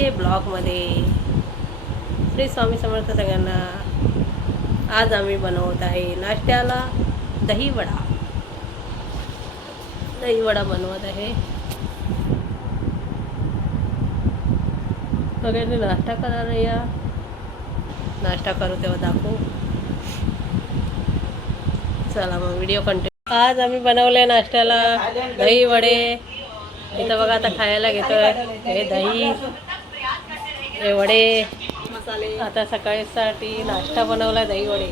के ब्लॉगमध्ये श्री स्वामी समर्थ सगळ्यांना. आज आम्ही बनवत आहे नाश्त्याला दहीवडा. दहीवडा बनवत आहे. सगळ्यांनी नाश्ता करायला या. नाश्ता करू तेव्हा दाखवू. चला मग व्हिडिओ कंटिन्यू. आज आम्ही बनवले नाश्त्याला दही वडे. इथं बघा आता खायला घेतोय. हे दही, हे वडे मसाले. आता सकाळीसाठी नाश्ता बनवला दही वडे.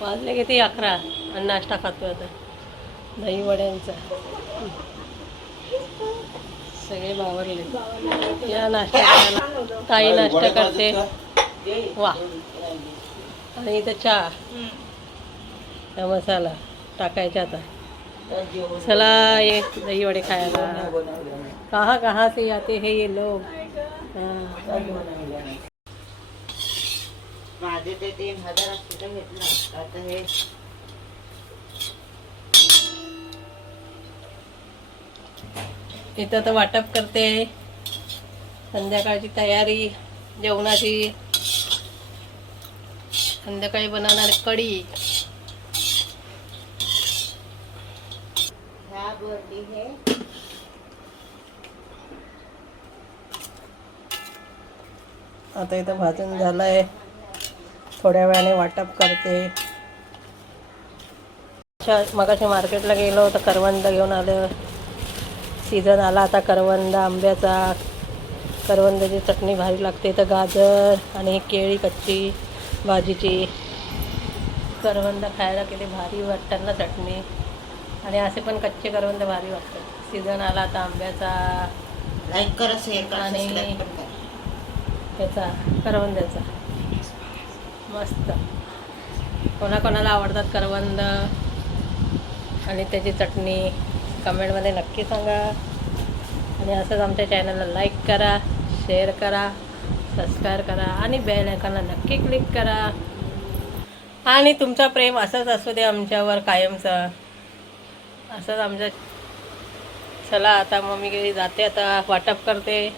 वाजले किती 11 आणि नाश्ता खातोय आता दही वड्यांचा. सगळे बावरले या नाश्ता करायला. ताई नाश्ता करते. वा. आणि इथं चहा मसाला टाकायचा. आता चला ये दही वडे खायला. कहाँ से आते हैं ये लोग. माझे ते 3000 असते घेतलं. आता हे इथं तर वाटप करते. संध्याकाळची तयारी जेवणाची. संध्याकाळी बनवणार कढी. ह्या बोलली हे आता इथं भाजून झालंय. थोड्या वेळाने वाटप करते. मगाशी मार्केटला गेलो तर करवंद घेऊन आलं. सीझन आला आता करवंद आंब्याचा. करवंदाची चटणी भारी लागते. तर गाजर आणि ही केळी कच्ची भाजीची. करवंद खायला किती भारी वाटतात ना चटणी. आणि असे पण कच्चे करवंद भारी वाटतात. सीझन आला आता आंब्याचा लाईक करा, शेअर करा, आणि सबस्क्राईब पण करा. ह्याचा करवंदाचा मस्त. कोणाकोणाला आवडतात करवंद आणि त्याची चटणी कमेंटमध्ये नक्की सांगा. आणि असंच आमच्या चॅनलला लाईक करा, शेअर करा, सबस्क्राईब करा आणि बेल आयकॉनला नक्की क्लिक करा. आणि तुमचा प्रेम असंच असू दे आमच्यावर कायमचं. असंच आमचं. चला आता मग मी जाते. आता वाटप करते.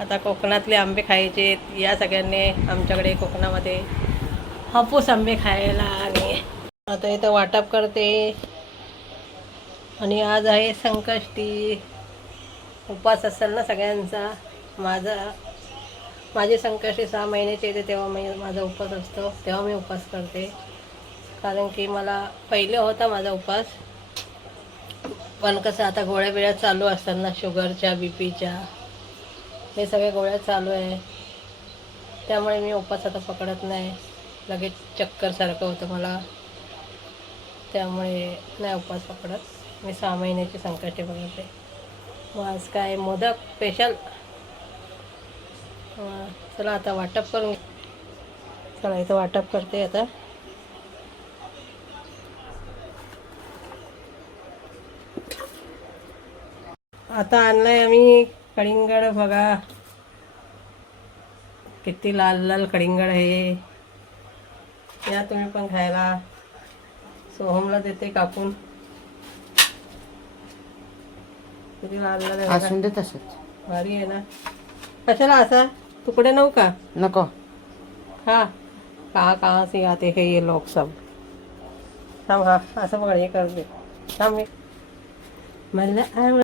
आता कोकणातले आंबे खायचे. या सगळ्यांनी आमच्याकडे कोकणामध्ये हापूस आंबे खायला. आणि आता इथं वाटप करते. आणि आज आहे संकष्टी. उपवास असेल ना सगळ्यांचा. माझी संकष्टी 6 महिन्याची येते तेव्हा माझा उपवास असतो. तेव्हा मी उपवास करते. कारण की मला पहिले होता माझा उपवास. पण कसं आता गोळ्या बिळ्या चालू असतात ना, शुगरच्या बीपीच्या. हे सगळे गोळ्या चालू आहे. त्यामुळे मी उपवास आता पकडत नाही. लगेच चक्करसारखं होतं मला. त्यामुळे नाही उपवास पकडत. मी 6 महिन्याची संकष्टी पकडते. मग आज काय मोदक स्पेशल. चला आता वाटप करून. चला इथं वाटप करते आता. आता आणलंय आम्ही कलिंगड. बघा किती लाल लाल कलिंगड आहे. या तुम्ही पण खायला. सोहमला देते कापून. किती लाल लाल आहे. असून दे तसंच. भारी आहे ना. कशाला असा तुकडे नऊ का. नको. हाँ कहाँ से आते हैं ये लोग सब. थांब. हा असं बघा हे कर दे. थांब. मला